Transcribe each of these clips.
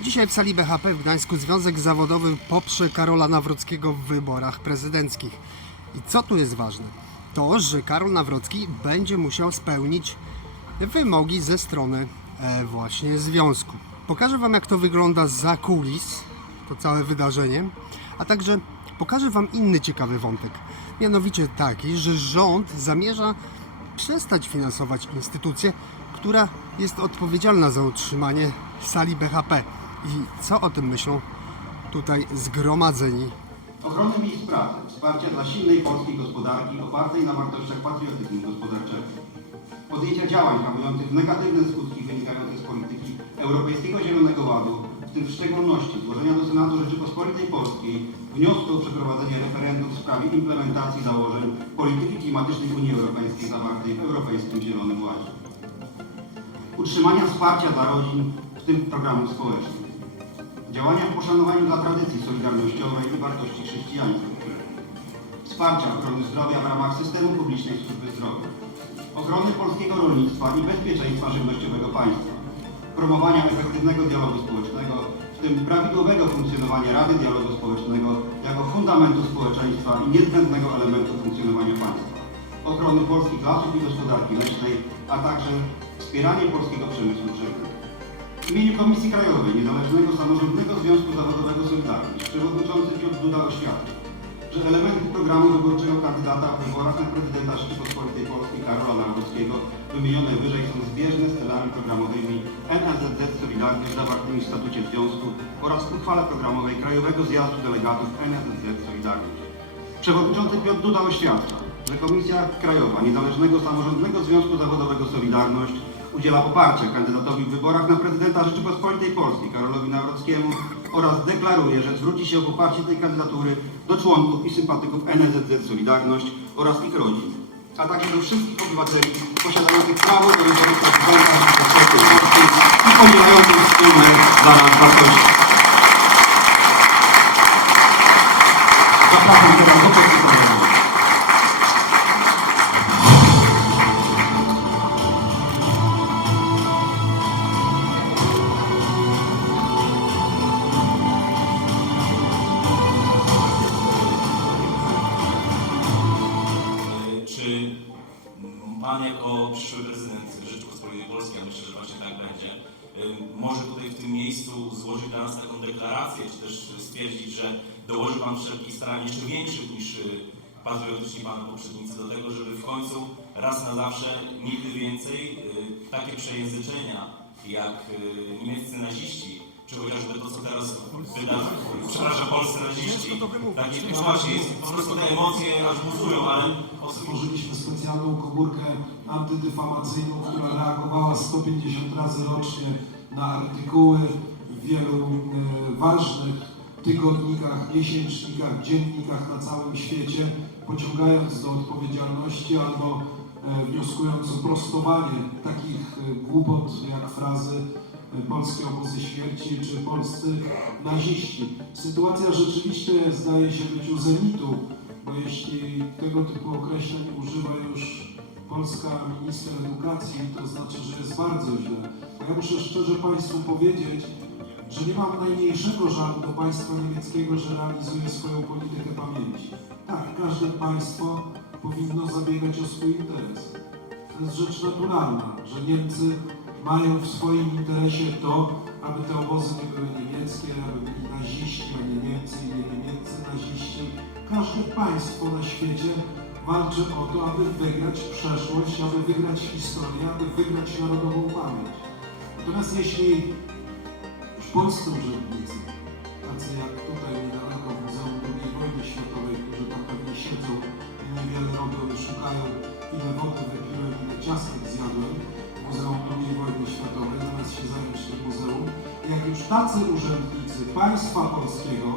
Dzisiaj w sali BHP w Gdańsku Związek Zawodowy poprze Karola Nawrockiego w wyborach prezydenckich. I co tu jest ważne? To, że Karol Nawrocki będzie musiał spełnić wymogi ze strony e, właśnie związku. Pokażę Wam, jak to wygląda za kulis, to całe wydarzenie, a także pokażę Wam inny ciekawy wątek. Mianowicie taki, że rząd zamierza przestać finansować instytucję, która jest odpowiedzialna za utrzymanie sali BHP. I co o tym myślą tutaj zgromadzeni Ochrony miejsc pracy, wsparcia dla silnej polskiej gospodarki opartej na wartościach patriotyzmu gospodarczego. Podjęcia działań hamujących negatywne skutki wynikające z polityki Europejskiego Zielonego Ładu, w tym w szczególności złożenia do Senatu Rzeczypospolitej Polskiej wniosku o przeprowadzenie referendum w sprawie implementacji założeń polityki klimatycznej Unii Europejskiej zawartej w Europejskim Zielonym Ładzie. Utrzymania wsparcia dla rodzin, w tym programów społecznych działania w poszanowaniu dla tradycji solidarnościowej i wartości chrześcijańskich, wsparcia ochrony zdrowia w ramach systemu publicznej służby zdrowia, ochrony polskiego rolnictwa i bezpieczeństwa żywnościowego państwa, promowania efektywnego dialogu społecznego, w tym prawidłowego funkcjonowania Rady Dialogu Społecznego jako fundamentu społeczeństwa i niezbędnego elementu funkcjonowania państwa, ochrony polskich lasów i gospodarki leśnej, a także wspieranie polskiego przemysłu drzewnego. W imieniu Komisji Krajowej Niezależnego Samorządnego Związku Zawodowego Solidarność przewodniczący Piotr Duda oświadczył, że elementy programu wyborczego kandydata w wyborach na prezydenta Rzeczypospolitej Polskiej Karola Nawrockiego wymienione wyżej są zbieżne z celami programowymi NSZZ Solidarność zawartymi w statucie związku oraz uchwale programowej Krajowego Zjazdu Delegatów NSZZ Solidarność. Przewodniczący Piotr Duda oświadcza, że Komisja Krajowa Niezależnego Samorządnego Związku Zawodowego Solidarność udziela poparcia kandydatowi w wyborach na prezydenta Rzeczypospolitej Polskiej Karolowi Nawrockiemu oraz deklaruje, że zwróci się o poparcie tej kandydatury do członków i sympatyków NSZZ Solidarność oraz ich rodzin, a także do wszystkich obywateli posiadających prawo do wyboru prezydenta Rzeczypospolitej i podzielających wspólne dla nas wartości. Zapraszam teraz do. Y, może tutaj w tym miejscu złożyć dla nas taką deklarację, czy też stwierdzić, że dołoży Pan wszelkich starań jeszcze większych niż y, patriotyczni Pana poprzednicy do tego, żeby w końcu raz na zawsze, nigdy więcej y, takie przejęzyczenia jak niemieccy naziści, chociażby to, co teraz wyda, przepraszam, polscy naziści, takie, no właśnie, jest, po prostu te emocje aż buzują, ale Stworzyliśmy specjalną komórkę antydyfamacyjną, która reagowała 150 razy rocznie na artykuły w wielu e, ważnych tygodnikach, miesięcznikach, dziennikach na całym świecie, pociągając do odpowiedzialności albo e, wnioskując o prostowanie takich e, głupot jak frazy polskie obozy śmierci czy polscy naziści. Sytuacja rzeczywiście zdaje się być u zenitu, bo jeśli tego typu określeń używa już polska minister edukacji, to znaczy, że jest bardzo źle. A ja muszę szczerze Państwu powiedzieć, że nie mam najmniejszego żalu do państwa niemieckiego, że realizuje swoją politykę pamięci. Tak, każde państwo powinno zabiegać o swój interes. To jest rzecz naturalna, że Niemcy mają w swoim interesie to, aby te obozy nie były niemieckie, aby byli naziści, a nie Niemcy nie niemieccy naziści. Każde państwo na świecie walczy o to, aby wygrać przeszłość, aby wygrać historię, aby wygrać narodową pamięć. Natomiast jeśli już polscy urzędnicy, tacy jak tutaj niedaleko w Muzeum II Wojny Światowej, którzy tam pewnie siedzą i niewiele robią i szukają, ile wody wypiłem, ile ciastek zjadłem II Wojny Światowej, zamiast się zająć tym muzeum. Jak już tacy urzędnicy państwa polskiego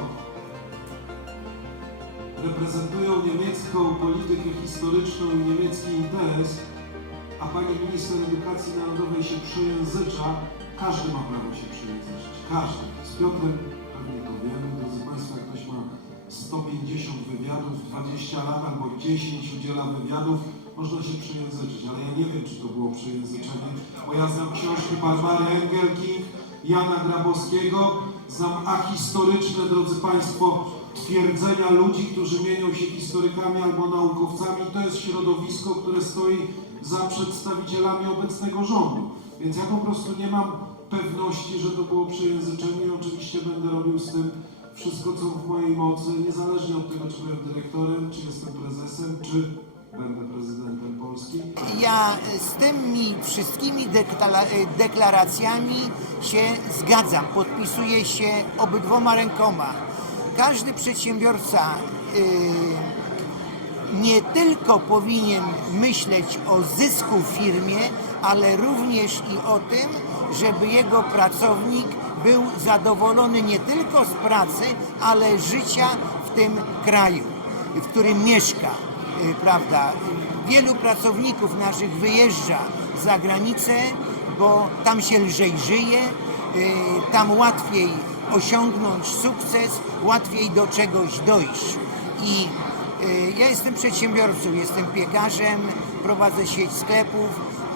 reprezentują niemiecką politykę historyczną i niemiecki interes, a pani minister edukacji narodowej się przejęzycza, każdy ma prawo się przejęzyczyć. Każdy. Z Piotrem pewnie to wiemy, drodzy Państwo, jak ktoś ma 150 wywiadów, 20 lat albo 10 udziela wywiadów, można się przejęzyczyć, ale ja nie wiem, czy to było przejęzyczenie, bo ja znam książki Barbary Engelki, Jana Grabowskiego, znam ahistoryczne, drodzy Państwo, twierdzenia ludzi, którzy mienią się historykami albo naukowcami. To jest środowisko, które stoi za przedstawicielami obecnego rządu. Więc ja po prostu nie mam pewności, że to było przejęzyczenie oczywiście będę robił z tym wszystko, co w mojej mocy, niezależnie od tego, czy byłem dyrektorem, czy jestem prezesem, czy będę prezydentem Polski. Ja z tymi wszystkimi deklara- deklaracjami się zgadzam, podpisuję się obydwoma rękoma. Każdy przedsiębiorca y, nie tylko powinien myśleć o zysku w firmie, ale również i o tym, żeby jego pracownik był zadowolony nie tylko z pracy, ale życia w tym kraju, w którym mieszka prawda? Wielu pracowników naszych wyjeżdża za granicę, bo tam się lżej żyje, y, tam łatwiej osiągnąć sukces, łatwiej do czegoś dojść. I y, ja jestem przedsiębiorcą, jestem piekarzem, prowadzę sieć sklepów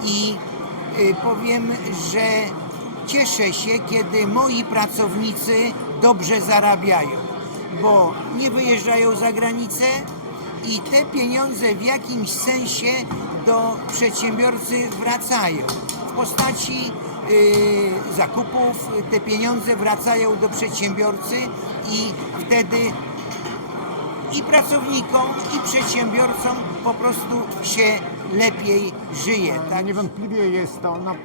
i powiem, że cieszę się, kiedy moi pracownicy dobrze zarabiają, bo nie wyjeżdżają za granicę, i te pieniądze w jakimś sensie do przedsiębiorcy wracają. W postaci y, zakupów te pieniądze wracają do przedsiębiorcy i wtedy i pracownikom, i przedsiębiorcom po prostu się lepiej żyje. Tak? Niewątpliwie jest to, no, e,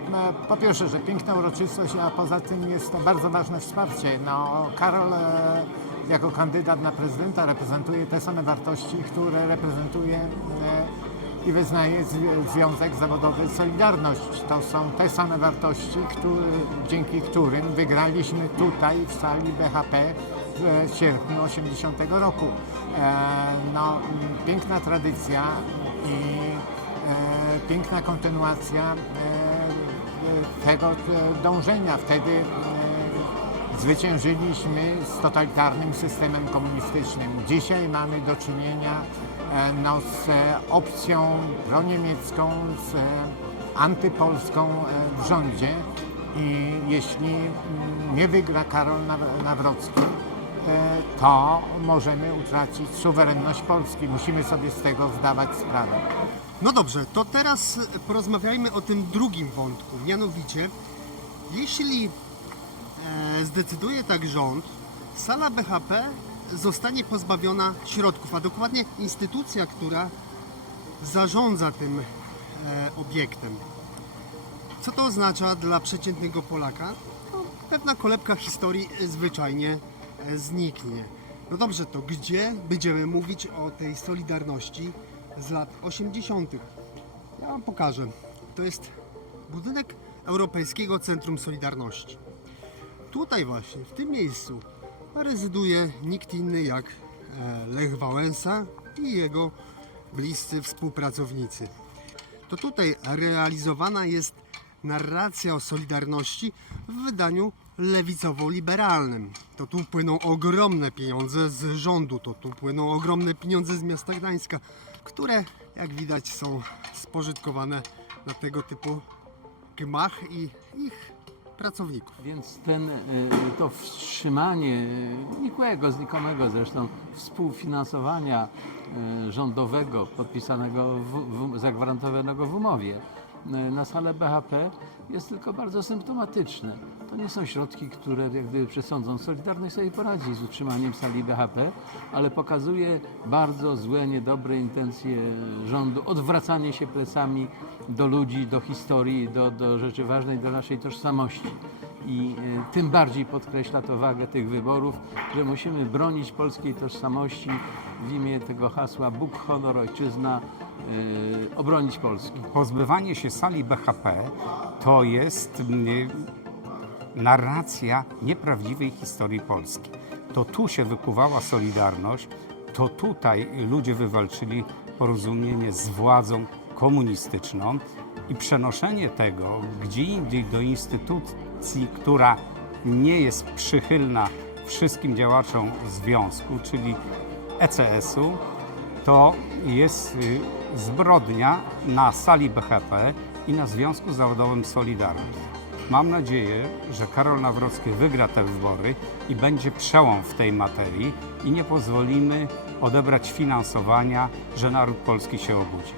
po pierwsze, że piękna uroczystość, a poza tym jest to bardzo ważne wsparcie. No, Karol e, jako kandydat na prezydenta reprezentuje te same wartości, które reprezentuje e, i wyznaje Zwi- Związek Zawodowy Solidarność. To są te same wartości, który, dzięki którym wygraliśmy tutaj w sali BHP w sierpniu 80 roku. E, no, piękna tradycja i e, piękna kontynuacja tego dążenia. Wtedy zwyciężyliśmy z totalitarnym systemem komunistycznym. Dzisiaj mamy do czynienia e, no, z e, opcją proniemiecką, z e, antypolską w rządzie i jeśli mm, nie wygra Karol Naw- Nawrocki, to możemy utracić suwerenność Polski. Musimy sobie z tego zdawać sprawę. No dobrze, to teraz porozmawiajmy o tym drugim wątku. Mianowicie, jeśli zdecyduje tak rząd, sala BHP zostanie pozbawiona środków, a dokładnie instytucja, która zarządza tym e, obiektem. Co to oznacza dla przeciętnego Polaka? No, pewna kolebka historii zwyczajnie e, zniknie. No dobrze, to gdzie będziemy mówić o tej solidarności z lat 80.? Ja Wam pokażę. To jest budynek Europejskiego Centrum Solidarności. Tutaj właśnie, w tym miejscu rezyduje nikt inny jak e, Lech Wałęsa i jego bliscy współpracownicy to tutaj realizowana jest narracja o Solidarności w wydaniu lewicowo-liberalnym. To tu płyną ogromne pieniądze z rządu, to tu płyną ogromne pieniądze z miasta Gdańska, które jak widać są spożytkowane na tego typu gmach i ich pracowników. Więc ten, y, to wstrzymanie nikłego, znikomego zresztą współfinansowania y, rządowego podpisanego, w, zagwarantowanego w umowie na salę BHP jest tylko bardzo symptomatyczne. To nie są środki, które jak gdyby przesądzą. Solidarność sobie poradzi z utrzymaniem sali BHP, ale pokazuje bardzo złe, niedobre intencje rządu, odwracanie się plecami do ludzi, do historii, do, do rzeczy ważnej, do naszej tożsamości. I e, tym bardziej podkreśla to wagę tych wyborów, że musimy bronić polskiej tożsamości w imię tego hasła Bóg, honor, ojczyzna, e, obronić Polski. Pozbywanie się sali BHP to jest narracja nieprawdziwej historii Polski. To tu się wykuwała Solidarność, to tutaj ludzie wywalczyli porozumienie z władzą komunistyczną i przenoszenie tego gdzie indziej do instytucji, która nie jest przychylna wszystkim działaczom związku, czyli ECS-u, to jest y, zbrodnia na sali BHP i na Związku Zawodowym Solidarność. Mam nadzieję, że Karol Nawrocki wygra te wybory i będzie przełom w tej materii i nie pozwolimy odebrać finansowania, że naród polski się obudzi.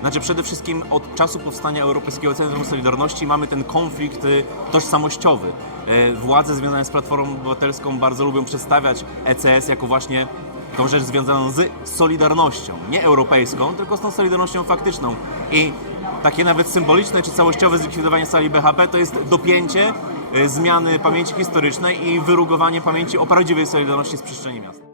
Znaczy przede wszystkim od czasu powstania Europejskiego Centrum Solidarności mamy ten konflikt y, tożsamościowy. E, Władze związane z Platformą Obywatelską bardzo lubią przedstawiać ECS jako właśnie tą rzecz związaną z solidarnością, nie europejską, tylko z tą solidarnością faktyczną. I takie nawet symboliczne czy całościowe zlikwidowanie sali BHP to jest dopięcie y, zmiany pamięci historycznej i wyrugowanie pamięci o prawdziwej solidarności z przestrzeni miasta.